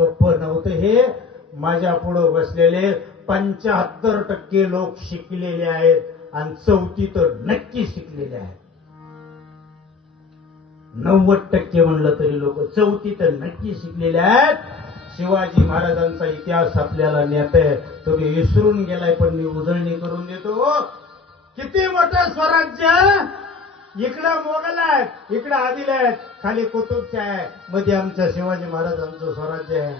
सोपं नव्हतं हे माझ्या पुढे बसलेले 75% लोक शिकलेले आहेत आणि 34 तर नक्की शिकलेले आहेत. 90% म्हणलं तरी लोक 34 तर नक्की शिकलेले आहेत. शिवाजी महाराजांचा इतिहास आपल्याला नेते तुम्ही विसरून गेलाय, पण मी उजळणी करून देतो. किती मोठं स्वराज्य, इकडं मोगल आहेत, इकडं आदिल आहेत, खाली कुतुबशाह आहे, मध्ये आमच्या शिवाजी महाराजांचं स्वराज्य आहे.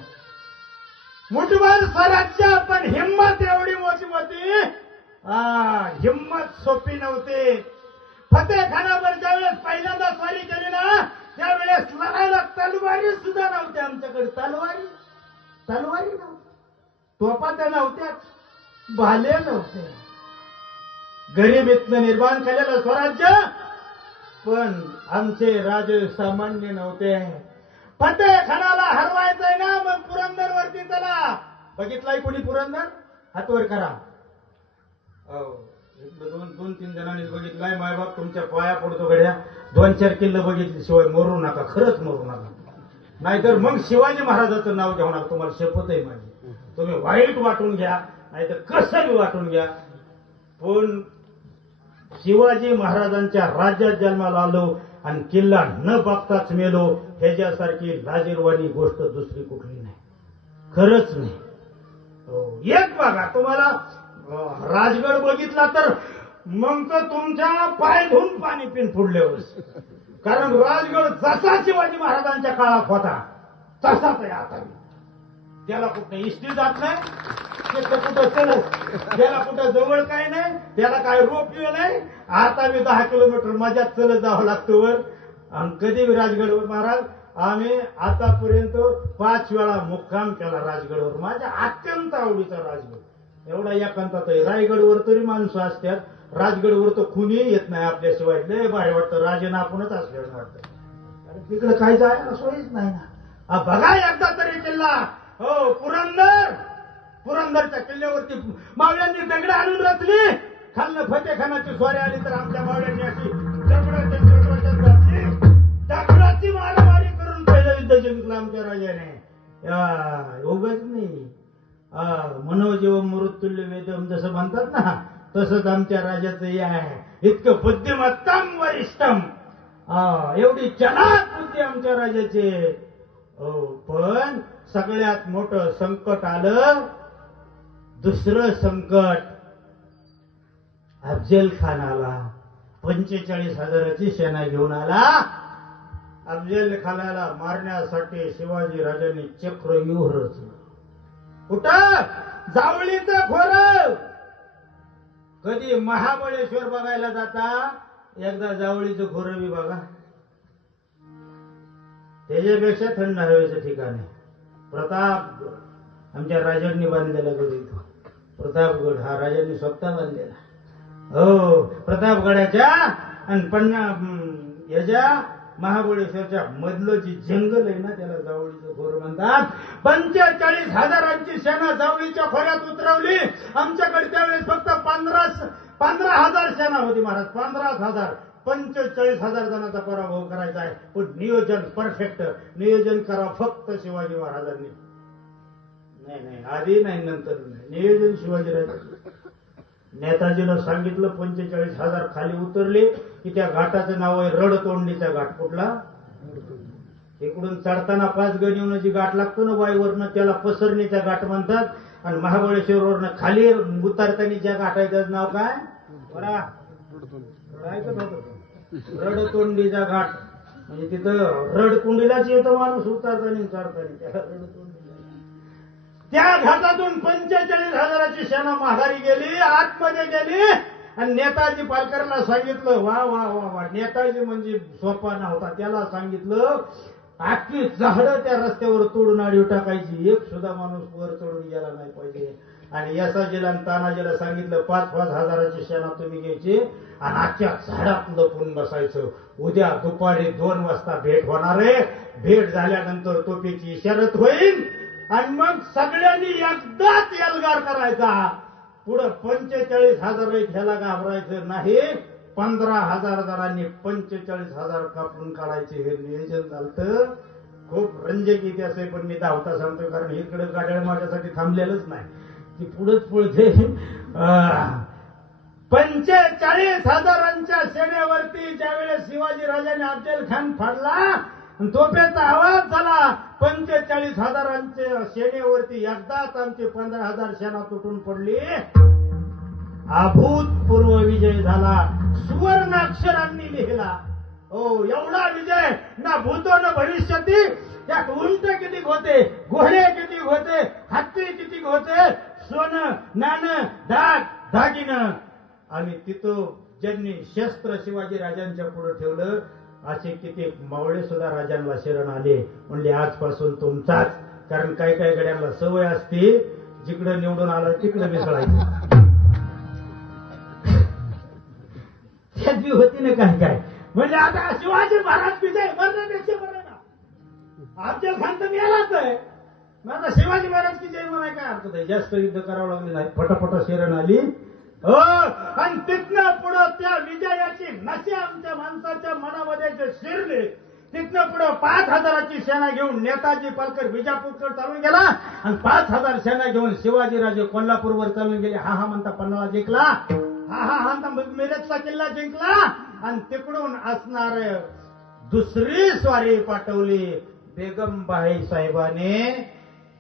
मुठभर स्वराज्य, पण हिंमत एवढी मोठी होती. हिंमत सोपी नव्हती. फतेखानावर ज्यावेळेस पहिल्यांदा स्वारी केली ना, त्यावेळेस लढायला तलवारी सुद्धा नव्हत्या आमच्याकडे. तलवारी नव्हती, तोफा त्या नव्हत्याच, भाले नव्हते. गरिबीतनं निर्माण केलेलं स्वराज्य, पण आमचे राजे सामान्य नव्हते. फतेखानाला हरवायचंय ना, मग पुरंदर वरती चला. बघितलाय कोणी पुरंदर? हातवर करा. दोन तीन जणांनी बघितलाय. मायबाप तुमच्या पाया पडतो गड्या. 2-4 किल्ले बघितल्याशिवाय मरू नका, खरंच मरू नका. नाहीतर मग शिवाजी महाराजाचं नाव घ्यावं लागतं. तुम्हाला शपथ आहे माझी. तुम्ही वाईट वाटून घ्या, नाहीतर कसंही वाटून घ्या, पण शिवाजी महाराजांच्या राज्यात जन्माला आलो आणि किल्ला न बघताच मेलो, ह्याच्यासारखी लाजिरवाणी गोष्ट दुसरी कुठली नाही, खरंच नाही. एक बघा, तुम्हाला राजगड बघितला तर मग तर तुमच्या पाय धुवून पाणी पिन पुढल्यावर. कारण राजगड जसा शिवाजी महाराजांच्या काळात होता तसाच आहे आता. त्याला कुठं इष्टी जात नाही, कुठं चलत, त्याला कुठं जवळ काय नाही, त्याला काय रोपवे नाही. आता मी 10 किलोमीटर माझ्यात चलत जावं लागतं वर. आणि कधी राजगडवर महाराज आम्ही आतापर्यंत 5 वेळा मुक्काम केला राजगडवर. माझ्या अत्यंत आवडीचा राजगड. एवढा एकांतात आहे. रायगडवर तरी माणसं असतात, राजगडवर तर कुणी येत नाही आपल्याशिवाय. लय भारी वाटतं, राजेनं आपणच असल्यानं वाटतं. कारण तिकडे काय जायला सोयीच नाही ना. बघा एकदा तरी किल्ला. हो, पुरंदरच्या किल्ल्यावरती मावळ्यांनी दगड आणून रचली. खाल्लं फतेखानाची स्वारी आली तर आमच्या मावळ्यांनी अशी दगडाची मारामारी करून पहिलं युद्ध जिंकलं आमच्या राजाने. उगाच नाही. मनोजीव मृत्युल्य वेदम जसं म्हणतात ना, तसंच आमच्या राजाचं हे आहे. इतकं बुद्धिमत्तम वरिष्ठम, एवढी चलाक बुद्धी आमच्या राजाचे. पण सगळ्यात मोठं संकट आलं. दुसरं संकट अफजल खान आला. 45,000ची सेना घेऊन आला. अफजल खानाला मारण्यासाठी शिवाजी राजांनी चक्रव्यूह रचलं. कुठं? जावळीचं खोरं. कधी महाबळेश्वर बघायला जाता, एकदा जावळीचं खोरं बी बघा. त्याच्यापेक्षा थंड हवेचं ठिकाण आहे प्रतापगड. आमच्या राजांनी बांधलेला गड इथं प्रतापगड. हा राजांनी स्वतः बांधलेला. हो, प्रतापगडाच्या आणि याच्या महाबळेश्वरच्या मधलं जे जंगल आहे ना, त्याला जावळीचं खोरं म्हणतात. 45,000ची सेना जावळीच्या खोऱ्यात उतरवली. आमच्याकडे त्यावेळेस फक्त 15,000 सेना होती महाराज. 15,000. 45,000 जणांचा पराभव करायचा आहे. पण नियोजन परफेक्ट. नियोजन करा फक्त शिवाजी महाराजांनी. नाही, आधी नाही, नंतर नाही. नियोजन शिवाजी राजांनी. नेताजीला सांगितलं 45,000 खाली उतरले की त्या घाटाचं नाव आहे रडतोंडीचा घाट. कुठला? इकडून चढताना 5 गणीवरून जी घाट लागतो ना वाईवरनं, त्याला पसरणीचा घाट म्हणतात. आणि महाबळेश्वरवरनं खाली उतरताना ज्या घाट आहे त्याचं नाव काय? रडतोंडीचा घाट. म्हणजे तिथं रडकुंडीलाच येतो माणूस उतरताना चढताना, त्याला रडतोंडी. त्या घाटातून 45,000ची सेना माघारी गेली, आतमध्ये गेली. आणि नेताजी पालकरला सांगितलं, वा वा वा वा. नेताजी म्हणजे सोपा नव्हता. त्याला सांगितलं आखी झाडं त्या रस्त्यावर तोडून आडीव टाकायची, एक सुद्धा माणूस वर चढून गेला नाही पाहिजे. आणि यसाजीला आणि तानाजीला सांगितलं 5-5 हजाराची सेना तुम्ही घ्यायची आणि आजच्या झाडात लपून बसायचं. उद्या दुपारी 2 वाजता भेट होणार आहे. भेट झाल्यानंतर तोफेची इशारत होईल आणि मग सगळ्यांनी एकदाच एल्गार करायचा. पुढं 45,000 ह्याला घाबरायचं नाही. 15,000 जणांनी 45,000 कापून काढायचे हे नियोजन झालं. खूप रंजक इतिहास आहे, पण मी धावता सांगतोय कारण इकडे गाड्या माझ्यासाठी थांबलेलंच नाही, ती पुढेच पुढे 45,000 सेनेवरती ज्यावेळेस शिवाजी राजाने अफजल खान फाडला, तोफेचा आवाज झाला. 45,000 सेनेवरती एकदाच आमची 15,000 सेना तुटून पडली. अभूतपूर्व विजय झाला, सुवर्ण अक्षरांनी लिहिला. हो, एवढा विजय ना भूतो न भविष्यती. त्यात उंट किती होते, घोडे किती होते, हत्ती किती होते, सोनं नाणं दागिनं. आणि तिथं ज्यांनी शस्त्र शिवाजी राजांच्या पुढे ठेवलं, असे किती मावळे सुद्धा राजांना शरण आले. म्हणले आजपासून तुमचाच. कारण काही काही गड्यांना सवय असते, जिकडं निवडून आलं तिकडं मिसळायचं. त्यात बी होती ना काय. म्हणजे आता शिवाजी महाराज विजय मरण्यापेक्षा बरं ना. अफजल खान तर मेलाच आहे, आता शिवाजी महाराज की जय म्हणाय काय अर्थ आहे. जास्त युद्ध करावं लागले नाही, फटाफट शरण आली. हो, आणि तिथनं पुढं त्या विजयाची नशे आमच्या माणसाच्या मनामध्ये जे शिरले, तिथनं पुढं 5,000 सेना घेऊन नेताजी पालकर विजापूरकडे चालून गेला, आणि 5,000 सेना घेऊन शिवाजीराजे कोल्हापूरवर चालून गेले. हा म्हणता पन्हाळा जिंकला, हा म्हणता मिरजचा किल्ला जिंकला, आणि तिकडून असणार दुसरी स्वारी पाठवली बेगमबाई साहेबाने.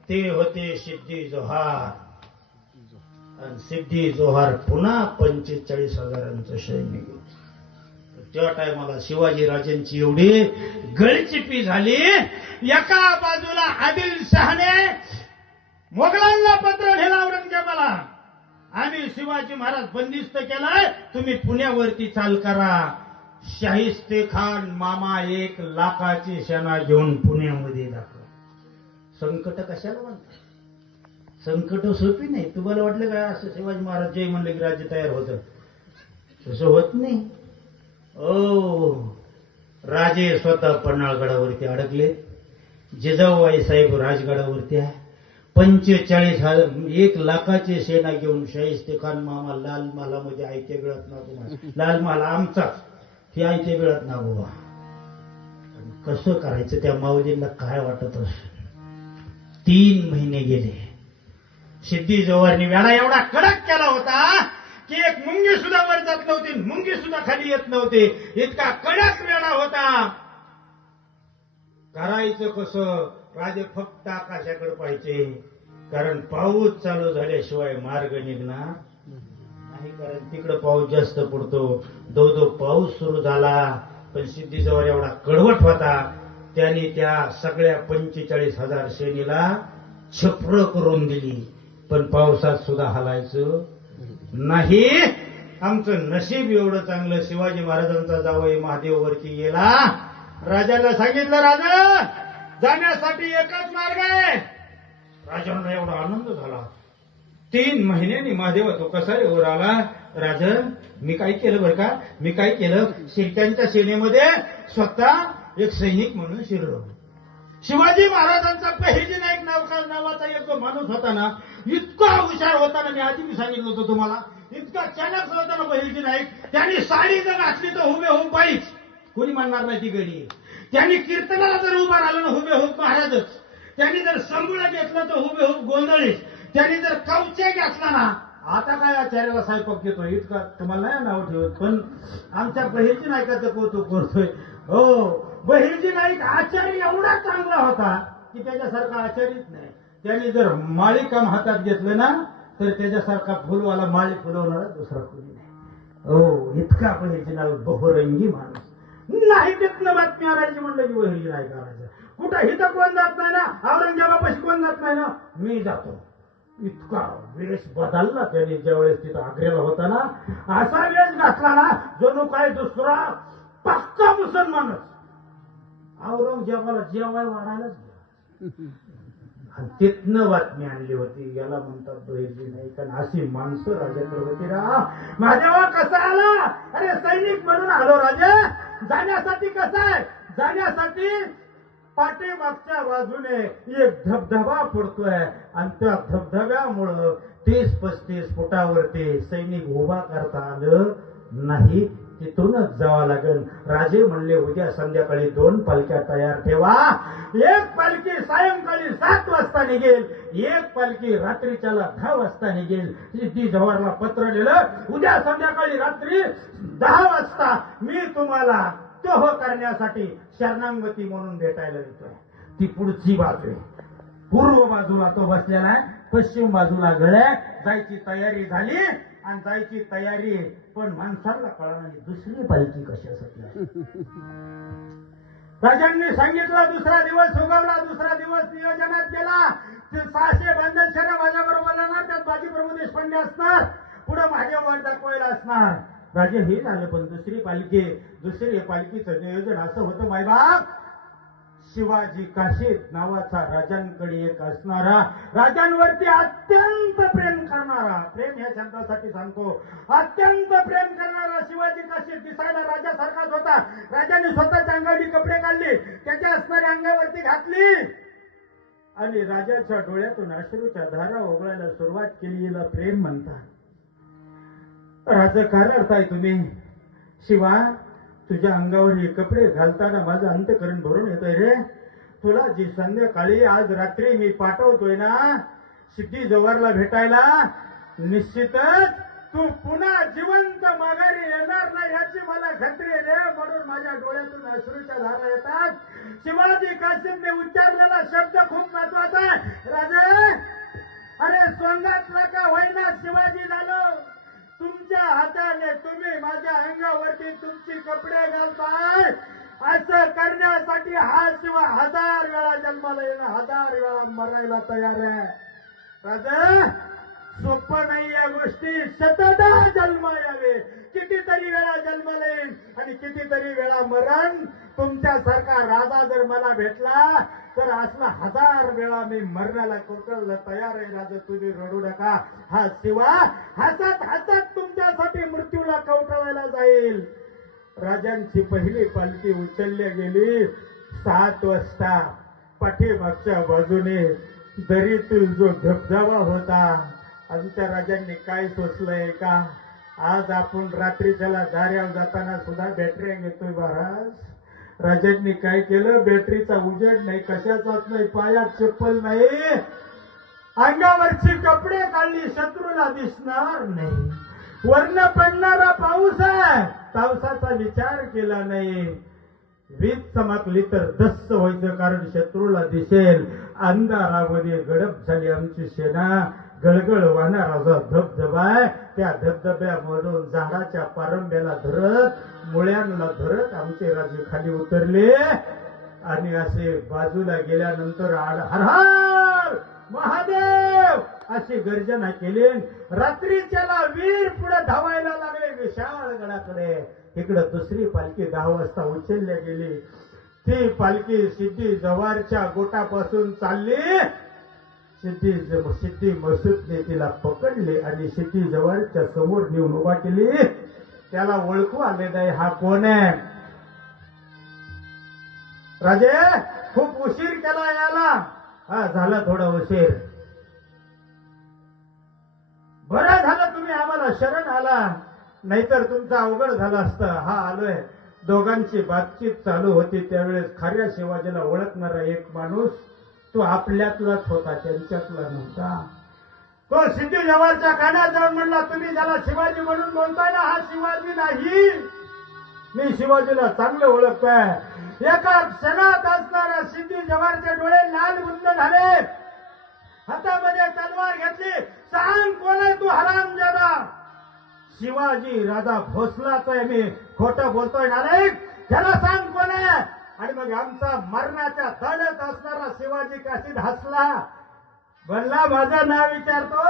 ते होते सिद्धी जोहार. आणि सिद्धी जोहार पुन्हा 45,000 सैनिक. त्या टायमाला शिवाजी राजांची एवढी गळचिपी झाली. एका बाजूला आदिलशहाने मोगलांना पत्र लिहिलं औरंगजेबाला, आम्ही शिवाजी महाराज बंदिस्त केलाय, तुम्ही पुण्यावरती चाल करा. शाहिस्ते खान मामा 1,00,000 सेना घेऊन पुण्यामध्ये दाखव. संकट कशाला म्हणतात, संकट सोपी नाही. तुम्हाला वाटलं काय असं शिवाजी महाराज जय म्हणलं की राज्य तयार होतं? तसं होत नाही. ओ, राजे स्वतः पन्हाळगडावरती अडकले, जिजाऊबाई साहेब राजगडावरती आहे. 45,000 1,00,000 सेना घेऊन शाहिस्ते खान मामा लाल महालामध्ये आयत्या वेळात नागो. लाल महाल आमचाच, हे आयत्या वेळात नागोबा. कसं करायचं त्या माऊलींना काय वाटत असं. 3 महिने गेले. सिद्धी जोहरनी वेढा एवढा कडक केला होता की एक मुंगी सुद्धा वर जात नव्हती, मुंगी सुद्धा खाली येत नव्हते. इतका कडक वेढा होता. करायचं कसं? राजे फक्त आकाशाकडे पाहिजे, कारण पाऊस चालू झाल्याशिवाय मार्ग निघणार नाही. कारण तिकडं पाऊस जास्त पडतो. दो पाऊस सुरू झाला, पण सिद्धी जोहर एवढा कडवट होता, त्यांनी त्या सगळ्या 45,000 सेनेला छप्र करून दिली. पण पावसात सुद्धा हलायचं नाही. आमचं नशीब एवढं चांगलं, शिवाजी महाराजांचा जावई महादेव वरती गेला. राजाला सांगितलं, राजा जाण्यासाठी एकच मार्ग आहे. राजांना एवढा आनंद झाला. 3 महिन्यांनी महादेव तो कसा रे वर आला. राजन, मी काय केलं बरं का, मी काय केलं, शिरक्यांच्या सेनेमध्ये स्वतः एक सैनिक म्हणून शिरलो. शिवाजी महाराजांचा पहिली नाईक नावाचा एक जो माणूस होता ना, इतका हुशार होता ना, मी आधी मी सांगितलं होतं तुम्हाला, इतका चाणक्य होता ना पहिली नाईक. त्यांनी साडी जर घातली तर हुबेहूब बाईच, कोणी म्हणणार नाही ती गडी. त्यांनी कीर्तनाला जर उभा राहिलं ना हुबेहूब महाराजच. त्यांनी जर संबुळा घेतलं तर हुबेहूब गोंधळीच. त्यांनी जर कवचे घेतला ना, आता काय आचार्याला स्वयंपाक घेतो इतका तुम्हाला नाही नाव ठेवत, पण आमच्या बहिरजी नाईकाचं कौतुक करतोय. हो, बहिरजी नाईक आचार्य एवढा चांगला होता की त्याच्यासारखा आचार्यच नाही. त्यांनी जर माळीकाम हातात घेतलं ना, तर त्याच्यासारखा फुलवाला माळी फुलवणारा दुसरा कोणी नाही. हो, इतका बहिरजी नाईक बहुरंगी माणूस. नाही तिथनं बातमी आणायची म्हणलं की बहिरजी नाईक आणायचं. कुठं हिथं कोण जात नाही ना, औरंगजेबापाशी कोण जात नाही ना, मी जातो. इतका वेश बदलला त्याने ज्यावेळेस तिथं आग्र्याला होता ना, असा वेश घातला ना जणू काय दुसरा पक्का मुसलमानच. औरंगजेबाला जेवाय वाढायलाच गेला. आणि तिथनं बातमी आणली होती, याला म्हणतात बहिरजी नाईक. आणि अशी माणसं राजाकडे होती. महादेवा कसा आला? अरे सैनिक म्हणून आलो राजा. जाण्यासाठी कसं आहे? जाण्यासाठी पाठीमागच्या बाजूने एक धबधबा पडतोय, आणि त्या धबधब्यामुळं 30-35 फुटावरती सैनिक उभा करता आलं नाही. तिथूनच जावं लागेल. राजे म्हणले उद्या संध्याकाळी 2 पालख्या तयार ठेवा. एक पालखी सायंकाळी 7 वाजता निघेल, एक पालखी रात्रीच्याला 10 वाजता निघेल. सिद्धी जव्हारला पत्र लिहिलं, उद्या संध्याकाळी रात्री 10 वाजता मी तुम्हाला तह करण्यासाठी शरणांगती म्हणून भेटायला येतोय. ती पुढची बाजू आहे. पूर्व बाजूला तो बसलेला आहे, पश्चिम बाजूला गळ्या. जायची तयारी झाली आणि जायची तयारी, पण माणसाला कळलं नाही दुसरी पालखी कशासाठी आहे. राजांनी सांगितलं दुसरा दिवस उगवला, दुसरा दिवस नियोजनात गेला. 600 बांधल शरा माझ्या बरोबर राहणार, त्यात बाजी प्रभू देशपांडे असणार, पुढे माझे वर दाखवायला असणार. राजे हे झालं, पण दुसरी पालखीचं नियोजन असं होतं मायबाप. शिवाजी काशीद नावाचा राजांकडे एक असणारा, राजांवरती अत्यंत प्रेम करणारा, प्रेम या शब्दासाठी सांगतो, अत्यंत प्रेम करणारा शिवाजी काशीद दिसायला राजासारखाच होता. राजाने स्वतःच्या अंगावरती कपडे काढले, त्याच्या असणाऱ्या अंगावरती घातली आणि राजाच्या डोळ्यातून अश्रूच्या धारा ओघळायला सुरुवात केली. याला प्रेम म्हणतात. राजा काय रडताय तुम्ही? शिवा, तुझ्या अंगावर हे कपडे घालताना माझं अंतकरण भरून येतोय रे. तुला जी संध्याकाळी आज रात्री मी पाठवतोय ना सिद्धी जव्हारला भेटायला, निश्चितच तू पुन्हा जिवंत माघारी येणार नाही याची मला खात्री आहे रे. म्हणून माझ्या डोळ्यातून अश्रूच्या धारा येतात. शिवाजी काशीदने उच्चारलेला शब्द खूप महत्वाचा आहे. राजा, अरे सोंगातला का होईना शिवाजी झालो, तुमच्या हाताने तुम्ही माझ्या अंगावरती तुमची कपडे घालताय. असं करण्यासाठी हा शिवा 1000 वेळा जन्माला येणं, 1000 वेळा मरायला तयार आहे. राजा, सोपं नाही या गोष्टी. शतदा जन्म यावे, कितीतरी वेळा जन्माला येईल आणि कितीतरी वेळा मरण. तुमच्यासारखा राजा जर मला भेटला तर असला 1000 वेळा मी मरणाला कोकळला तयार आहे. राजा, तुम्ही रडू नका. हा शिवा हसत हसत तुमच्यासाठी मृत्यूला कवटाळायला जाईल. राजांची पहिली पालखी उचलली गेली. 7 वाजता पाठीमागच्या बाजूने दरीतून जो धबधबा होता, आमच्या राजांनी काय सोचलंय का, आज आपण रात्रीच्याला दाऱ्यावर जाताना सुद्धा बॅटऱ्या घेतोय महाराज. राजांनी काय केलं, बॅटरीचा उजेड नाही, कशाचाच नाही, पायात चप्पल नाही, अंगावरची कपडे काढली, शत्रूला दिसणार नाही. वर्ण पडणारा पाऊस आहे, पावसाचा विचार केला नाही. वीज चमकली तर दस्त व्हायचं, कारण शत्रूला दिसेल. अंधारामध्ये गडप झाली आमची सेना. गळगळ वाहणारा जो धबधबा आहे, त्या धबधब्यामधून झाडाच्या पारंब्याला धरत, मुळ्यांना धरत आमचे राजे खाली उतरले आणि असे बाजूला गेल्यानंतर हर हर महादेव अशी गर्जना केली. रात्रीच्याला वीर पुढे धावायला लागले विशाळ गडाकडे. इकडे दुसरी पालखी 10 वाजता उचलल्या गेली. ती पालखी सिद्धी जव्हारच्या गोटापासून चालली. सिद्धी मसूदने तिला पकडले आणि सिद्धी जव्हारच्या समोर नेऊन उभा केली. त्याला ओळखू आले नाही हा कोण आहे. राजे, खूप उशीर केला याला. हा, झाला थोडा उशीर. बरं झालं तुम्ही आम्हाला शरण आला, नाहीतर तुमचं अवघड झालं असतं. हा आलोय. दोघांची बातचीत चालू होती त्यावेळेस खऱ्या शिवाजीला ओळखणारा एक माणूस, तो आपल्यातलाच होता, त्यांच्यातला नव्हता. तो सिद्धी जव्हारच्या कानात जाऊन म्हणला, तुम्ही ज्याला शिवाजी म्हणून बोलताय ना, हा शिवाजी नाही. मी शिवाजीला चांगलं ओळखतोय. एका क्षणात असणारा सिद्धी जव्हारचे डोळे लाल बुंद झाले. हातामध्ये तलवार घेतली. सांग कोण आहे तू हरामजादा? शिवाजी राजा भोसलाच आहे मी. खोटं बोलतोय नालायक? त्याला सांग कोण आहे? आणि मग आमचा मरणाच्या तळ्यात असणारा शिवाजी काशीद हसला. म्हणला, माझं नाव विचारतो?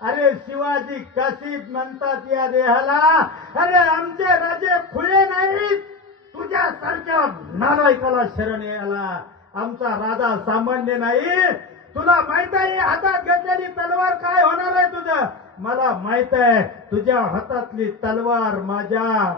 अरे शिवाजी काशीद म्हणतात या देहाला. अरे आमचे राजे खुळे नाहीत, तुझ्यासारख्या नालायकाला शरण यायला. आमचा राजा सामान्य नाही. तुला माहित आहे हातात घेतलेली तलवार काय होणार आहे तुझं? मला माहित आहे. तुझ्या हातातली तलवार माझ्या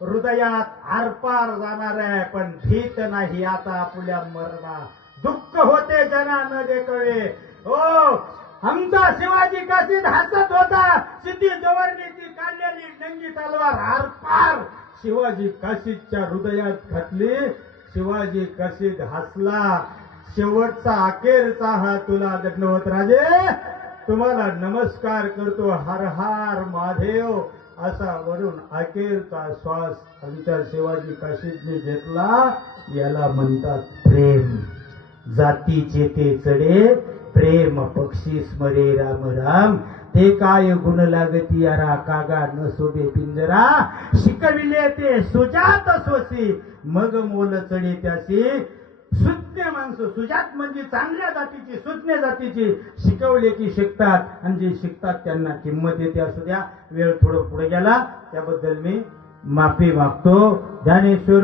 हृदयात आरपार जाणार आहे, पण भीत नाही आता आपल्या मरणा. दुःख होते जना न देखळे. हो, आमचा शिवाजी काशीत हसत होता, सिद्धी जवळनीची काढलेली नंगी तलवार आरपार शिवाजी काशीच्या हृदयात घातली. शिवाजी काशीत हसला. शेवटचा अखेरचा हा तुला दंडवत राजे, तुम्हाला नमस्कार करतो, हर हर महादेव असा वरून अखेरचा श्वास आमच्या शिवाजी काशीतने घेतला. याला म्हणतात प्रेम. जातीचे ते चढे प्रेम पक्षी स्मरे राम राम, ते काय गुण लागती यारा कागा न शोभे पिंजरा, शिकविले ते सुजात सोसी मग मोल चढे त्याशी. सुज्ञ माणसं, सुजात म्हणजे चांगल्या जातीची, सुज्ञ जातीची, शिकवले की शिकतात आणि जे शिकतात त्यांना किंमत येते. असू द्या, वेळ थोडं पुढे गेला त्याबद्दल मी माफी मागतो. ज्ञानेश्वर